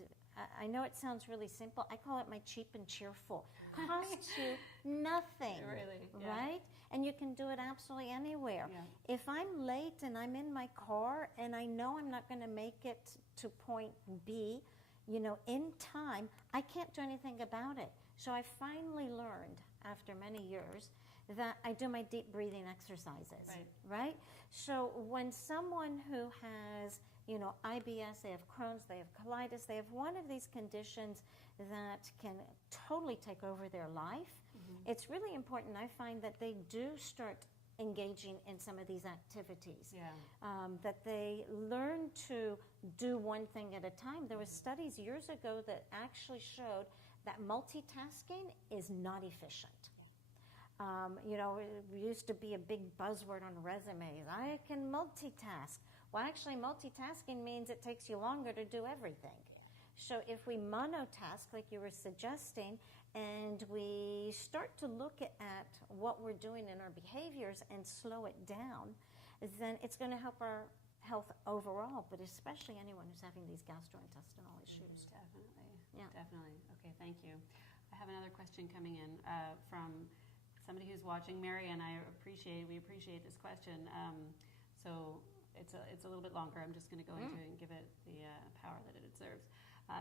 I know it sounds really simple, I call it my cheap and cheerful. Costs you nothing, Really? right? And you can do it absolutely anywhere. Yeah. If I'm late and I'm in my car and I know I'm not going to make it to point B, you know, in time, I can't do anything about it. So I finally learned after many years that I do my deep breathing exercises, right? So when someone who has, you know, IBS, they have Crohn's, they have colitis, they have one of these conditions that can totally take over their life, it's really important, I find, that they do start engaging in some of these activities, that they learn to do one thing at a time. There were studies years ago that actually showed that multitasking is not efficient. You know, it used to be a big buzzword on resumes. I can multitask. Well, actually, multitasking means it takes you longer to do everything. So if we monotask, like you were suggesting, and we start to look at what we're doing in our behaviors and slow it down, then it's going to help our health overall, but especially anyone who's having these gastrointestinal issues. Definitely. Okay, thank you. I have another question coming in from somebody who's watching. Mary and I we appreciate this question. So it's a little bit longer. I'm just going to go into it and give it the power that it deserves.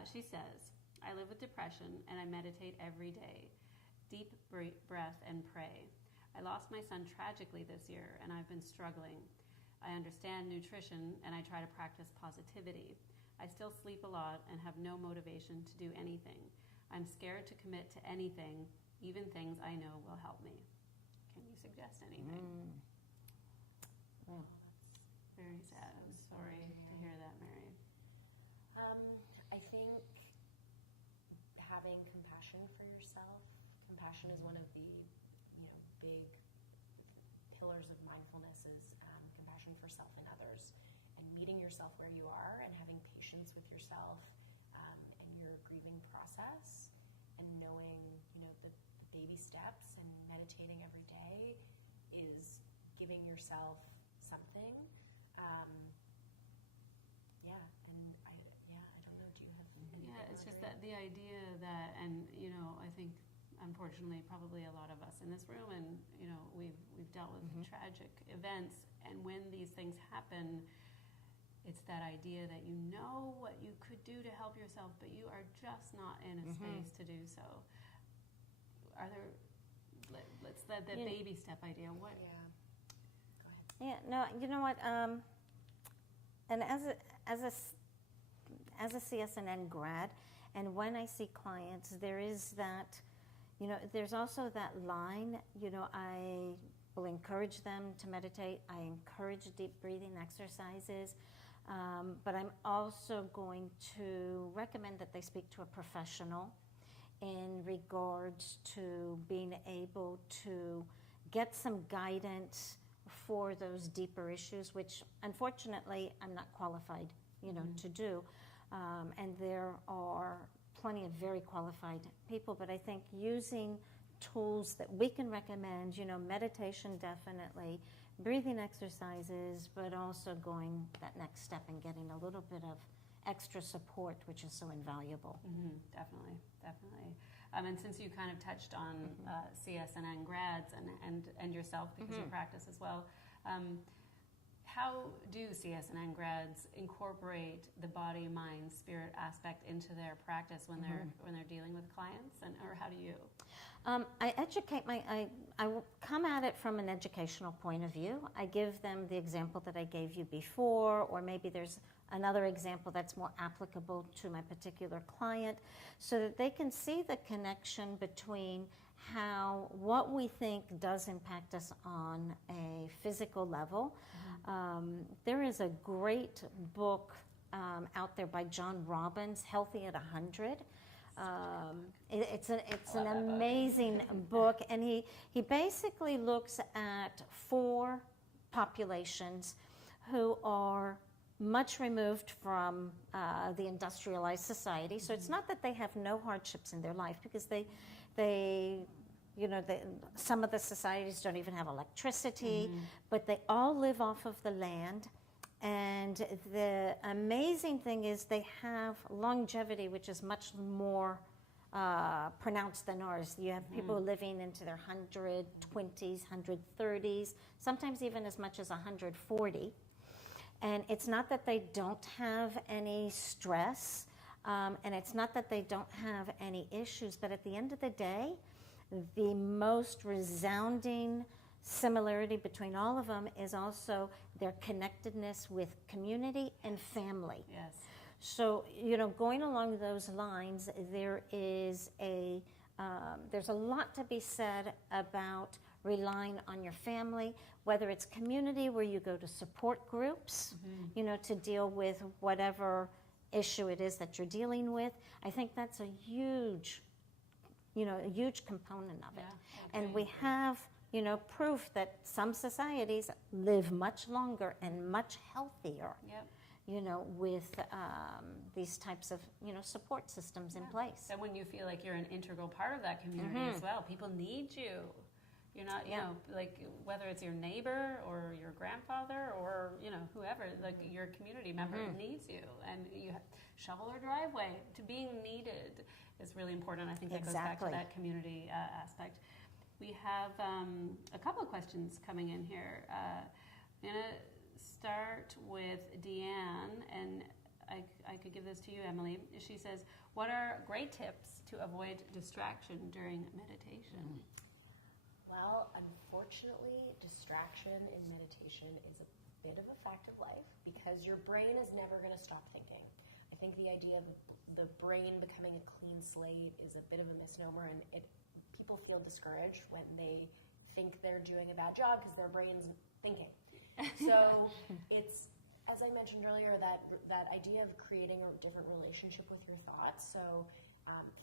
She says, I live with depression and I meditate every day. Deep breath and pray. I lost my son tragically this year, and I've been struggling. I understand nutrition, and I try to practice positivity. I still sleep a lot and have no motivation to do anything. I'm scared to commit to anything, even things I know will help me. Can you suggest anything? Well, That's very sad. I'm sorry to hear that, Mary. I think having compassion for yourself. Compassion is one of the, big pillars of mindfulness. Is compassion for self and others, and meeting yourself where you are, and having patience with yourself and your grieving process, and knowing, the baby steps, and meditating every day is giving yourself something. I don't know. Do you have anything? Yeah, it's just that the idea that, and I think unfortunately probably a lot of us in this room, and we've dealt with tragic events, and when these things happen, it's that idea that you know what you could do to help yourself, but you are just not in a space to do so. Are there? Let's that baby step idea. What? Yeah. Go ahead. Yeah, no, you know what? And as a CSNN grad, and when I see clients, there is that, there's also that line. I will encourage them to meditate. I encourage deep breathing exercises, but I'm also going to recommend that they speak to a professional in regards to being able to get some guidance for those deeper issues, which unfortunately I'm not qualified, to do. And there are plenty of very qualified people, but I think using tools that we can recommend, meditation definitely, breathing exercises, but also going that next step and getting a little bit of extra support, which is so invaluable. Definitely. And since you kind of touched on CSNN grads and yourself, because you practice as well, how do CSNN grads incorporate the body, mind, spirit aspect into their practice when they're dealing with clients, or how do you? I educate I come at it from an educational point of view. I give them the example that I gave you before, or maybe there's another example that's more applicable to my particular client, so that they can see the connection between what we think does impact us on a physical level. There is a great book out there by John Robbins, Healthy at 100. It's an amazing book, and he basically looks at 4 populations who are much removed from the industrialized society. So it's not that they have no hardships in their life, because some of the societies don't even have electricity, but they all live off of the land. And the amazing thing is they have longevity, which is much more pronounced than ours. You have people living into their 120s, 130s, sometimes even as much as 140. And it's not that they don't have any stress, and it's not that they don't have any issues, but at the end of the day, the most resounding similarity between all of them is also their connectedness with community and family. Yes. So, going along those lines, there's a lot to be said about relying on your family, whether it's community where you go to support groups, to deal with whatever issue it is that you're dealing with. I think that's a huge component of it. Yeah, and we have, proof that some societies live much longer and much healthier. Yep. With these types of, support systems in place. And when you feel like you're an integral part of that community as well, people need you. You're not, like whether it's your neighbor or your grandfather or, whoever, like your community member needs you. And you shovel their driveway. To being needed is really important. I think that goes back to that community aspect. We have a couple of questions coming in here. I'm going to start with Deanne, and I could give this to you, Emily. She says, what are great tips to avoid distraction during meditation? Well, unfortunately, distraction in meditation is a bit of a fact of life because your brain is never going to stop thinking. I think the idea of the brain becoming a clean slate is a bit of a misnomer, and people feel discouraged when they think they're doing a bad job because their brain's thinking. So it's, as I mentioned earlier, that idea of creating a different relationship with your thoughts. So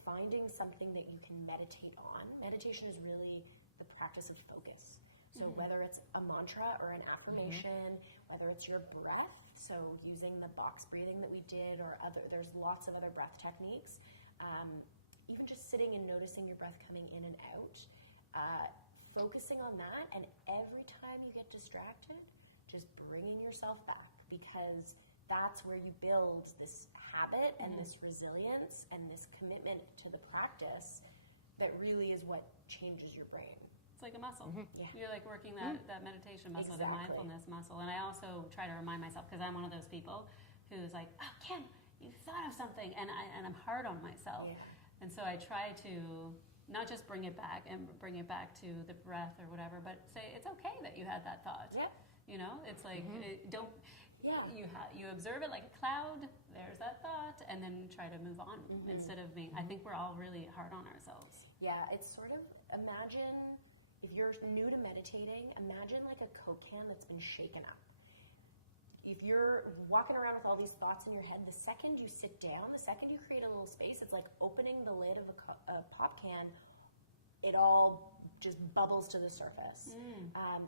finding something that you can meditate on. Meditation is really the practice of focus. So whether it's a mantra or an affirmation, whether it's your breath, so using the box breathing that we did, or there's lots of other breath techniques. Even just sitting and noticing your breath coming in and out, focusing on that, and every time you get distracted, just bringing yourself back, because that's where you build this habit and this resilience and this commitment to the practice that really is what changes your brain. It's like a muscle. Yeah. You're like working that meditation muscle, the mindfulness muscle. And I also try to remind myself, because I'm one of those people who's like, oh, Kim, you thought of something, and I'm hard on myself. Yeah. And so I try to not just bring it back to the breath or whatever, but say it's okay that you had that thought. Yeah. You know, it's like don't. Yeah. You observe it like a cloud. There's that thought, and then try to move on instead of being. I think we're all really hard on ourselves. Yeah, it's sort of, imagine if you're new to meditating. Imagine like a Coke can that's been shaken up. If you're walking around with all these thoughts in your head, the second you sit down, the second you create a little space, it's like opening the lid of a pop can. It all just bubbles to the surface.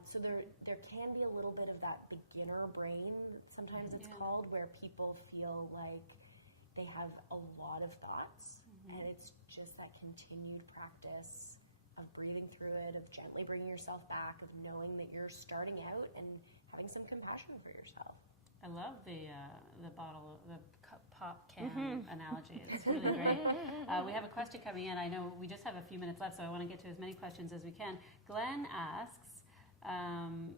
So there can be a little bit of that beginner brain, sometimes it's called, where people feel like they have a lot of thoughts, and it's just that continued practice of breathing through it, of gently bringing yourself back, of knowing that you're starting out and having some compassion for yourself. I love the pop can analogy. It's really great. We have a question coming in. I know we just have a few minutes left, so I want to get to as many questions as we can. Glenn asks, and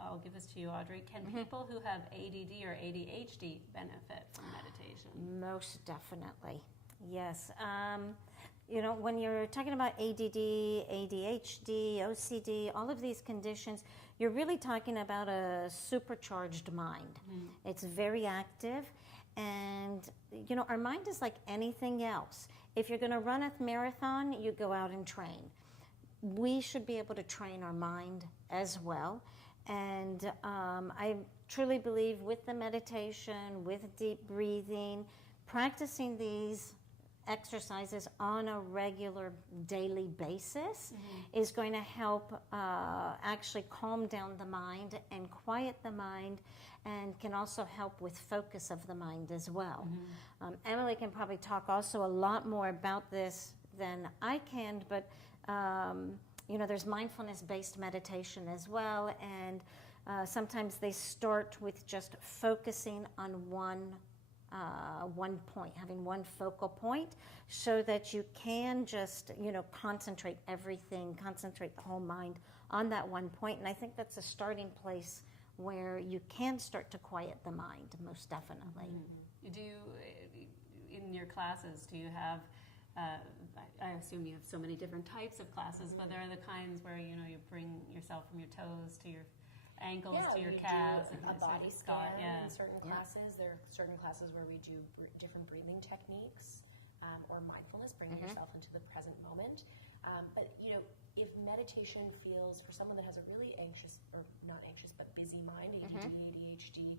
I'll give this to you, Audrey. Can people who have ADD or ADHD benefit from meditation? Most definitely, yes. When you're talking about ADD, ADHD, OCD, all of these conditions, you're really talking about a supercharged mind. It's very active, and our mind is like anything else. If you're going to run a marathon, you go out and train. We should be able to train our mind as well, and I truly believe with the meditation, with deep breathing, practicing these exercises on a regular daily basis is going to help actually calm down the mind and quiet the mind, and can also help with focus of the mind as well. Emily can probably talk also a lot more about this than I can, but there's mindfulness-based meditation as well, and sometimes they start with just focusing on one point, having one focal point, so that you can just, concentrate the whole mind on that one point. And I think that's a starting place where you can start to quiet the mind, most definitely. Do you, in your classes, do you have, I assume you have so many different types of classes, but there are the kinds where, you bring yourself from your toes to your ankles to your calves, and a body scan in certain classes. There are certain classes where we do different breathing techniques, or mindfulness, bringing yourself into the present moment. But if meditation feels, for someone that has a really anxious, or not anxious, but busy mind, ADD, ADHD,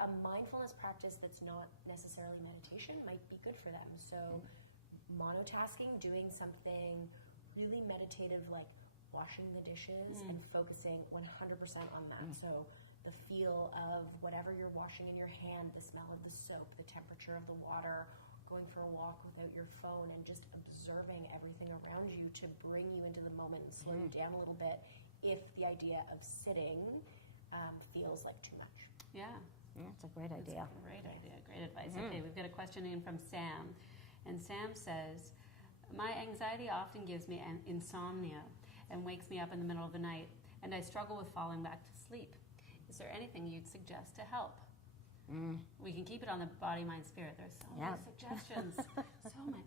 a mindfulness practice that's not necessarily meditation might be good for them. So monotasking, doing something really meditative, like washing the dishes and focusing 100% on that. So the feel of whatever you're washing in your hand, the smell of the soap, the temperature of the water, going for a walk without your phone, and just observing everything around you to bring you into the moment and slow you down a little bit if the idea of sitting feels like too much. Yeah. That's a great idea. That's a great idea. Great advice. Okay, we've got a question in from Sam. And Sam says, my anxiety often gives me an insomnia and wakes me up in the middle of the night, and I struggle with falling back to sleep. Is there anything you'd suggest to help? We can keep it on the body, mind, spirit. There's so many suggestions. So many.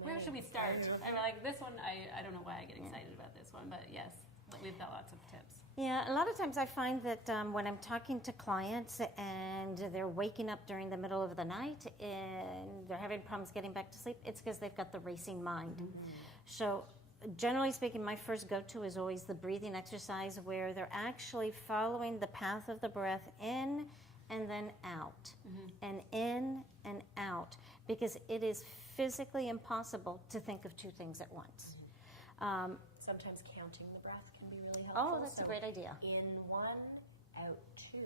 Where should we start? I'm like, this one, I don't know why I get excited about this one, but yes. We've got lots of tips. Yeah, a lot of times I find that when I'm talking to clients and they're waking up during the middle of the night and they're having problems getting back to sleep, it's because they've got the racing mind. So generally speaking, my first go-to is always the breathing exercise where they're actually following the path of the breath in and then out, and in and out, because it is physically impossible to think of two things at once. Sometimes counting the breath can be really helpful. Oh, that's a great idea. In 1, out 2,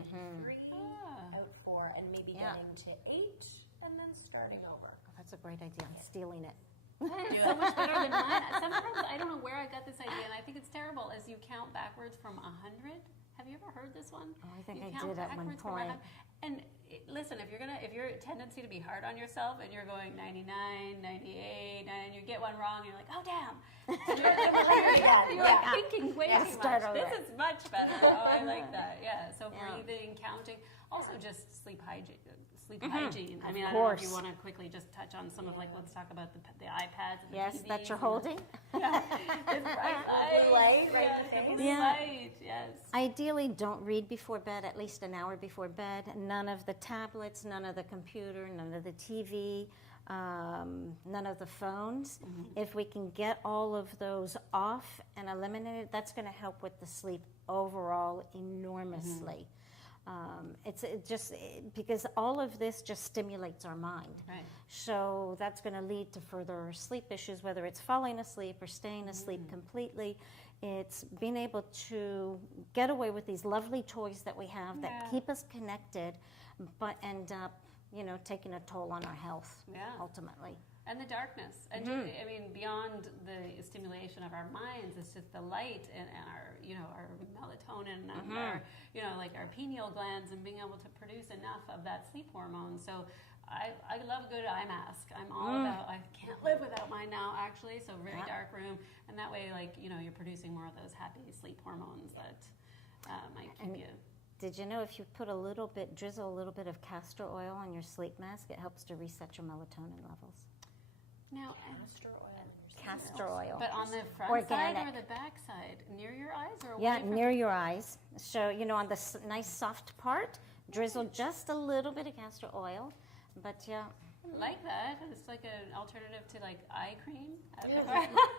in 3, out 4, and maybe getting to 8, and then starting over. Oh, that's a great idea. I'm stealing it. It's so much better than mine. Sometimes I don't know where I got this idea, and I think it's terrible, as you count backwards from 100. Have you ever heard this one? Oh, I think You I count did at one backwards from point. 100. And listen, if your tendency to be hard on yourself and you're going 99, 98, and you get one wrong, and you're like, oh damn. And you're thinking way too start much. over. This is much better. Oh, I like that. Yeah. So breathing, counting, also just sleep hygiene. I mean, I don't know if you want to quickly just touch on some of let's talk about the iPads and the Yes, TVs that you're holding. It's bright light, right yeah, in the blue face. light, yes. Ideally, don't read before bed, at least an hour before bed. None of the tablets, none of the computer, none of the TV, none of the phones. If we can get all of those off and eliminated, that's going to help with the sleep overall enormously. Because all of this just stimulates our mind. Right. So that's going to lead to further sleep issues, whether it's falling asleep or staying asleep completely. It's being able to get away with these lovely toys that we have that keep us connected, but end up, taking a toll on our health ultimately. And the darkness. And I mean, beyond the stimulation of our minds, it's just the light and our, our melatonin and our, our pineal glands and being able to produce enough of that sleep hormone. So I love a good eye mask. I'm all about, I can't live without mine now, actually. So very dark room. And that way, you're producing more of those happy sleep hormones that might keep you. Did you know if you put drizzle a little bit of castor oil on your sleep mask, it helps to reset your melatonin levels? Now, Castor oil. But on the front Organic. side or the back side? Near your eyes or away Yeah, from near your eyes. So, on the nice soft part, drizzle just a little bit of castor oil. But I like that. It's like an alternative to eye cream.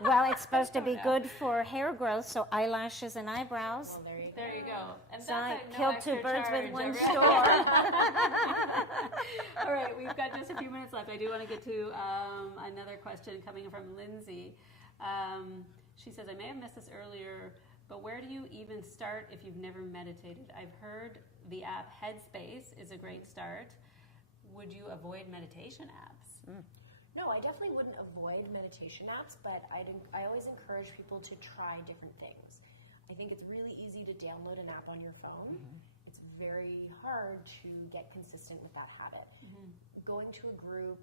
well, it's supposed to be good for hair growth, so eyelashes and eyebrows. Well, There you go. And So I that's killed two birds with one stone. stone. All right, we've got just a few minutes left. I do want to get to another question coming from Lindsay. She says, I may have missed this earlier, but where do you even start if you've never meditated? I've heard the app Headspace is a great start. Would you avoid meditation apps? No, I definitely wouldn't avoid meditation apps, but I always encourage people to try different things. I think it's really easy to download an app on your phone. It's very hard to get consistent with that habit. Going to a group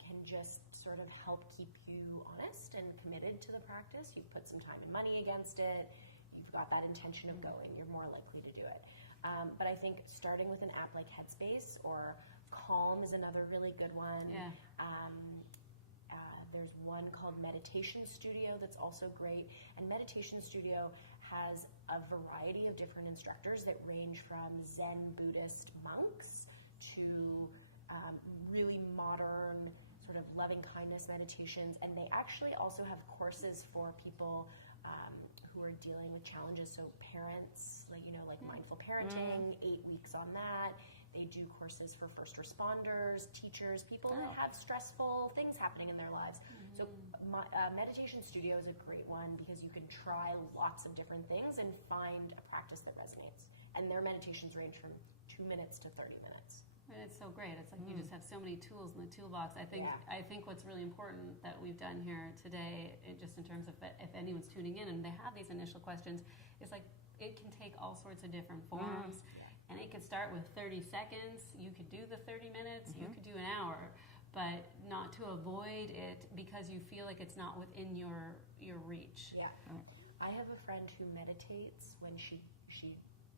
can just sort of help keep you honest and committed to the practice. You've put some time and money against it. You've got that intention of going. You're more likely to do it. But I think starting with an app like Headspace or Calm is another really good one. Yeah. There's one called Meditation Studio that's also great. And Meditation Studio has a variety of different instructors that range from Zen Buddhist monks to really modern sort of loving kindness meditations. And they actually also have courses for people who are dealing with challenges. So parents, like mindful parenting, 8 weeks on that. They do courses for first responders, teachers, people that have stressful things happening in their lives. So Meditation Studio is a great one because you can try lots of different things and find a practice that resonates. And their meditations range from 2 minutes to 30 minutes. And it's so great. It's like you just have so many tools in the toolbox. I think what's really important that we've done here today, just in terms of if anyone's tuning in and they have these initial questions, is it can take all sorts of different forms. And it could start with 30 seconds. You could do the 30 minutes. You could do an hour. But not to avoid it because you feel like it's not within your reach. Yeah. I have a friend who meditates when she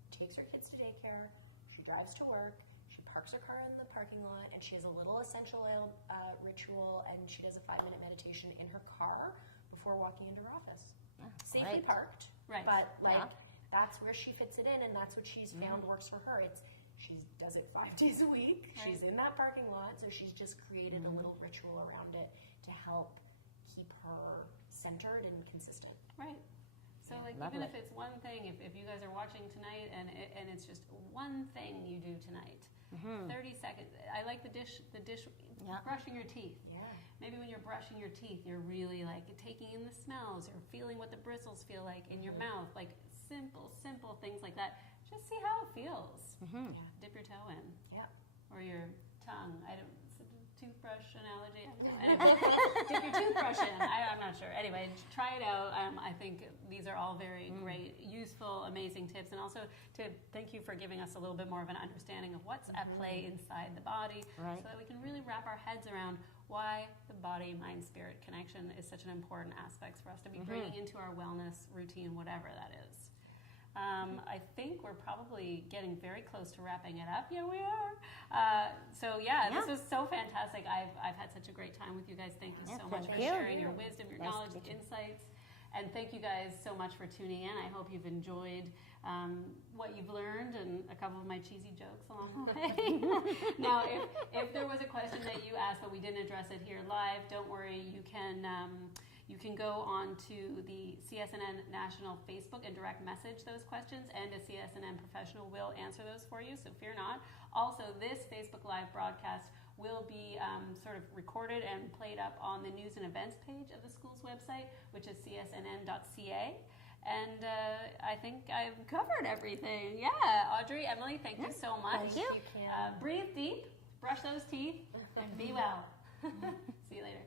takes her kids to daycare, she drives to work, she parks her car in the parking lot, and she has a little essential oil ritual, and she does a 5-minute meditation in her car before walking into her office. safely Right. parked, Right. but like Yeah. that's where she fits it in, and that's what she's found works for her. She does it 5 days a week. Right. She's in that parking lot, so she's just created a little ritual around it to help keep her centered and consistent. Right. So like Lovely. even if it's one thing, if you guys are watching tonight and it's just one thing you do tonight, 30 seconds. I like the dish Yeah. brushing your teeth. Yeah. Maybe when you're brushing your teeth, you're really like taking in the smells or feeling what the bristles feel like in your mouth, like simple things like that. Just see how it feels. Yeah. Dip your toe in. Yeah. Or your tongue. Toothbrush analogy. I don't know. Anyway, dip your toothbrush in. I'm not sure. Anyway, try it out. I think these are all very great, useful, amazing tips. And also to thank you for giving us a little bit more of an understanding of what's at play inside the body, Right. so that we can really wrap our heads around why the body, mind, spirit connection is such an important aspect for us to be bringing into our wellness routine, whatever that is. I think we're probably getting very close to wrapping it up. Yeah, we are. This was so fantastic. I've had such a great time with you guys. Thank you so much thank for you. sharing your wisdom, your Nice to knowledge, meet you. insights. And thank you guys so much for tuning in. I hope you've enjoyed what you've learned and a couple of my cheesy jokes along the way. Now, if there was a question that you asked but we didn't address it here live, don't worry. You can go on to the CSNN National Facebook and direct message those questions, and a CSNN professional will answer those for you, so fear not. Also, this Facebook Live broadcast will be sort of recorded and played up on the news and events page of the school's website, which is csnn.ca. And I think I've covered everything. Yeah, Audrey, Emily, thank you so much. Thank you. You can. Breathe deep, brush those teeth, and be well. See you later.